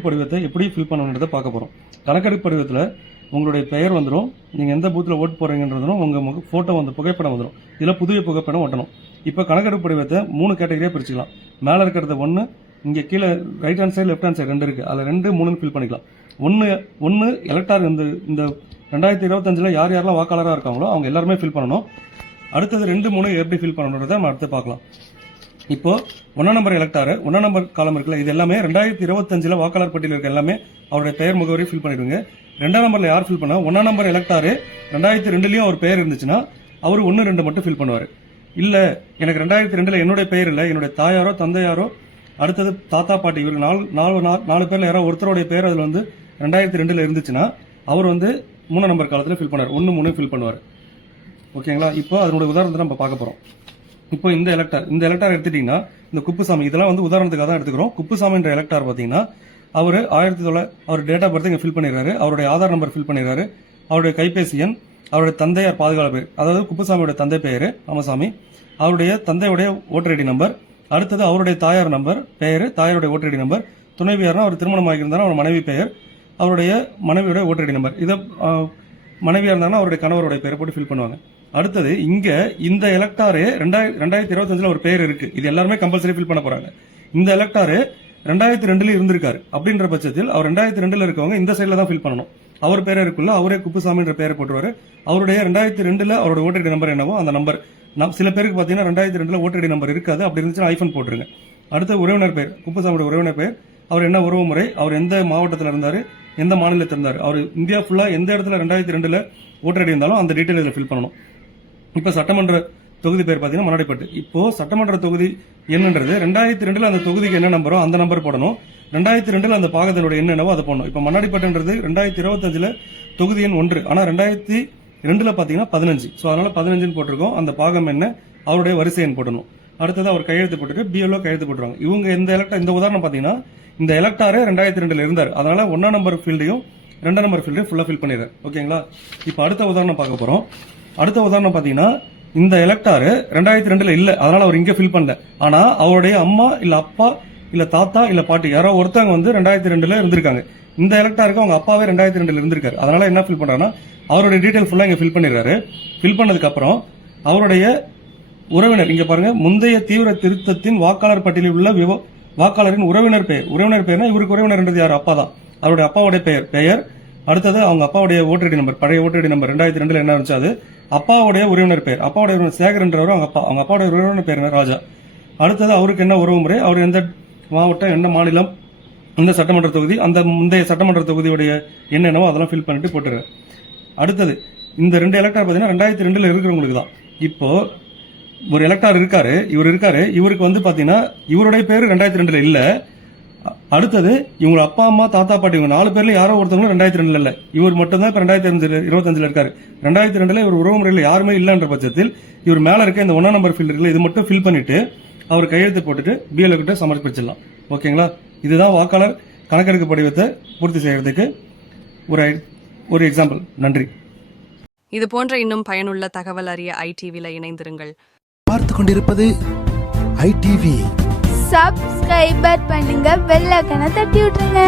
கணக்கெடுப்பு படிவத்தை எப்படி ஃபில் பண்ணணுன்றதை பார்க்க போகிறோம். கணக்கெடுப்பு படிவத்தில் உங்களுடைய பெயர் வந்துடும், நீங்கள் எந்த பூத்தில் ஓட்டு போகிறீங்கன்றதும் உங்கள் ஃபோட்டோ வந்து புகைப்படம் வந்துடும். இதில் புதிய புகைப்படம் ஒட்டணும். இப்போ கணக்கெடுப்பு படிவத்தை 3 கேட்டகரியாக பிரிச்சுக்கலாம். மேலே இருக்கிறத 1, இங்கே கீழே right hand side left hand side 2 இருக்குது. அதில் 2, 3 ஃபில் பண்ணிக்கலாம். ஒன்று எலக்டார் இந்த 2025 யார் யாரெல்லாம் வாக்காளராக இருக்காங்களோ அவங்க எல்லாருமே ஃபில் பண்ணணும். அடுத்தது 2, 3 எப்படி ஃபில் பண்ணணுன்றதை நம்ம அடுத்து பார்க்கலாம். இப்போ 1 நம்பர் எலக்டார் 1 நம்பர் காலம் இருக்குல்ல, இது எல்லாமே 2025 வாக்காளர் பட்டியல் இருக்க எல்லாமே அவருடைய பெயர் முகவரி ஃபில் பண்ணிடுங்க. 2ஆம் நம்பர்ல யார் ஃபில் பண்ணா 1 நம்பர் எலக்டார் 2002லயும் அவர் பெயர் இருந்துச்சுன்னா அவர் 1, 2 மட்டும் ஃபில் பண்ணுவார். இல்ல எனக்கு 2002ல என்னுடைய பெயர் இல்லை, என்னுடைய தாயாரோ தந்தையாரோ அடுத்தது தாத்தா பாட்டி இவருக்கு 4 பேர்ல யாரோ ஒருத்தருடைய பெயர் அதுல வந்து 2002ல இருந்துச்சுன்னா அவர் வந்து 3 நம்பர் காலத்துல ஃபில் பண்ணுவார். 1, 3 ஃபில் பண்ணுவார். ஓகேங்களா? இப்போ அதனுடைய உதாரணத்தை நம்ம பார்க்க போறோம். இப்போ இந்த எலக்டார் எடுத்துட்டீங்கன்னா இந்த குப்புசாமி இதெல்லாம் வந்து உதாரணத்துக்காக தான் எடுத்துக்கிறோம். குப்புசாமின்ற எலக்டார் பாத்தீங்கன்னா அவர் அவர் டேட் ஆஃப் பர்த் இங்க ஃபில் பண்ணிடுறாரு, அவருடைய ஆதார் நம்பர் ஃபில் பண்ணிடுறாரு, அவருடைய கைபேசி எண், அவருடைய தந்தையார் பாதுகாப்பு பேர், அதாவது குப்புசாமியோட தந்தை பெயர் ராமசாமி, அவருடைய தந்தையுடைய ஓட்டர் ஐடி நம்பர், அடுத்தது அவருடைய தாயார் நம்பர் பெயர், தாயாருடைய ஓட்டர் ஐடி நம்பர், துணைவியார்னா அவர் திருமணம் ஆகியிருந்தாலும் அவர் மனைவி பெயர், அவருடைய மனைவியோட ஓட்டர் ஐடி நம்பர், இதை மனைவியா இருந்தாங்கன்னா அவருடைய கணவருடைய பெயரை போட்டு ஃபில் பண்ணுவாங்க. அடுத்தது இங்க இந்த எலக்டாரு 2025 ஒரு பெயர் இருக்கு, இது எல்லாருமே கம்பல்சரி ஃபில் பண்ண போறாங்க. இந்த எலக்டாரு 2002 இருந்திருக்காரு அப்படின்ற பட்சத்தில் அவர் 2002 இருக்கவங்க இந்த சைட்ல தான் ஃபில் பண்ணணும். அவர் பேர் இருக்குள்ள அவரே குப்புசாமின்ற பெயரை போட்டுருவாரு. அவருடைய 2002 அவரோட ஓட்டர் ஐடி நம்பர் என்னவோ அந்த நம்பர், சில பேருக்கு பாத்தீங்கன்னா 2002 ஓட்டர் ஐடி நம்பர் இருக்காது, அப்படி இருந்துச்சுன்னா ஐஃபன் போட்டுருங்க. அடுத்த உறவினர் பெயர், குப்புசாமியோட உறவினர் பெயர், அவர் என்ன உறவு முறை, அவர் எந்த மாவட்டத்தில் இருந்தாரு, எந்த மாநிலத்தில் இருந்தாரு, அவர் இந்தியா ஃபுல்லா எந்த இடத்துல 2002 ஓட்டர் ஐடி இருந்தாலும் அந்த டீட்டெயில் இதில் ஃபில் பண்ணணும். இப்ப சட்டமன்ற தொகுதி பேர் பாத்தீங்கன்னா மண்ணாடிப்பட்டு. இப்போ சட்டமன்ற தொகுதி என்னன்றது 2002 அந்த தொகுதிக்கு என்ன நம்பரோ அந்த நம்பர் போடணும். 2002 அந்த பாகத்தினுடைய எண் என்னவோ அதை போடணும். இப்ப மண்ணாடிப்பட்டுன்றது 2025 தொகுதி எண் 1, ஆனா 2002 பாத்தீங்கன்னா 15. சோ அதனால 15 போட்டிருக்கோம். அந்த பாகம் என்ன, அவருடைய வரிசை எண் போடணும். அடுத்தது அவர் கையெழுத்து போட்டுட்டு பிஎல்ஓ கையெழுத்து போட்டுருவாங்க. இவங்க இந்த உதாரணம் பாத்தீங்கன்னா இந்த எலக்டாரே 2002 இருந்தார், அதனால 1ஆம் நம்பர் ஃபீல்டையும் 2ஆம் நம்பர் ஃபீல்டையும் ஃபுல்லா ஃபில் பண்ணிடுறாரு. ஓகேங்களா? இப்ப அடுத்த உதாரணம் பார்க்க போறோம். அடுத்த உதாரணம் பாத்தீங்கன்னா இந்த எலக்டார் 2002 இல்ல, அதனால அவர் இங்க ஃபில் பண்ணல. ஆனா அவருடைய அம்மா இல்ல அப்பா இல்ல தாத்தா இல்ல பாட்டி யாரோ ஒருத்தவங்க வந்து 2002 இருந்திருக்காங்க. இந்த எலக்டாருக்கு அவங்க அப்பாவே 2002 இருந்திருக்காரு, அதனால என்ன ஃபில் பண்றாருன்னா அவருடைய டீடைல் ஃபுல்லா இங்க ஃபில் பண்ணிடுறாரு. ஃபில் பண்ணதுக்கு அப்புறம் அவருடைய உறவினர் இங்க பாருங்க, முந்தைய தீவிர திருத்தத்தின் வாக்காளர் பட்டியலில் உள்ள வாக்காளரின் உறவினர் பெயர்னா இவருக்கு உறவினர்ன்றது யார், அப்பா தான். அவருடைய அப்பாவுடைய பெயர், அடுத்தது அவங்க அப்பாவுடைய ஓட்டர் ஐடி நம்பர், பழைய ஓட்டர் ஐடி நம்பர் 2002 என்ன இருந்துச்சு அது, அப்பாவுடைய உறவினர் பெயர், அப்பாவுடைய உறவினர் சேகர்ன்றவர் அவங்க அப்பாவுடைய உறவினர் பெயர் ராஜா. அடுத்தது அவருக்கு என்ன உறவு முறை, அவர் எந்த மாவட்டம் என்ன மாநிலம், இந்த சட்டமன்ற தொகுதி, அந்த முந்தைய சட்டமன்ற தொகுதியுடைய என்னென்னவோ அதெல்லாம் ஃபில் பண்ணிட்டு போட்டுரு. அடுத்தது இந்த 2 எலக்டார் பாத்தீங்கன்னா 2002 இருக்கிறவங்களுக்கு தான். இப்போ ஒரு எலக்டார் இருக்காரு, இவருக்கு வந்து பாத்தீங்கன்னா இவருடைய பேரு 2002 இல்ல. அடுத்தது இவங்க அப்பா அம்மா தாத்தா பாட்டி இவங்க 4 பேர்ல யாரோ ஒருத்தவங்க 2002 இல்ல, இவர் மட்டும் தான் இப்ப 2025 இருக்காரு. 2002 இவர் உறவு முறையில் யாருமே இல்லன்ற பட்சத்தில் இவர் மேல இருக்க இந்த 1ஆம் நம்பர் ஃபீல்ட் இருக்குல்ல, இது மட்டும் ஃபில் பண்ணிட்டு அவர் கையெழுத்து போட்டுட்டு பிஎல்ஓ கிட்ட சமர்ப்பிச்சிடலாம். ஓகேங்களா? இதுதான் வாக்காளர் கணக்கெடுப்பு படிவத்தை பூர்த்தி செய்யறதுக்கு ஒரு எக்ஸாம்பிள். நன்றி. இது போன்ற இன்னும் பயனுள்ள தகவல் அறிய ITVல இணைந்திருங்கள். பார்த்து கொண்டிருப்பது ITV. சப்ஸ்கிரைபர் பண்ணுங்க, பெல் ஐகானை தட்டி விட்டுருங்க.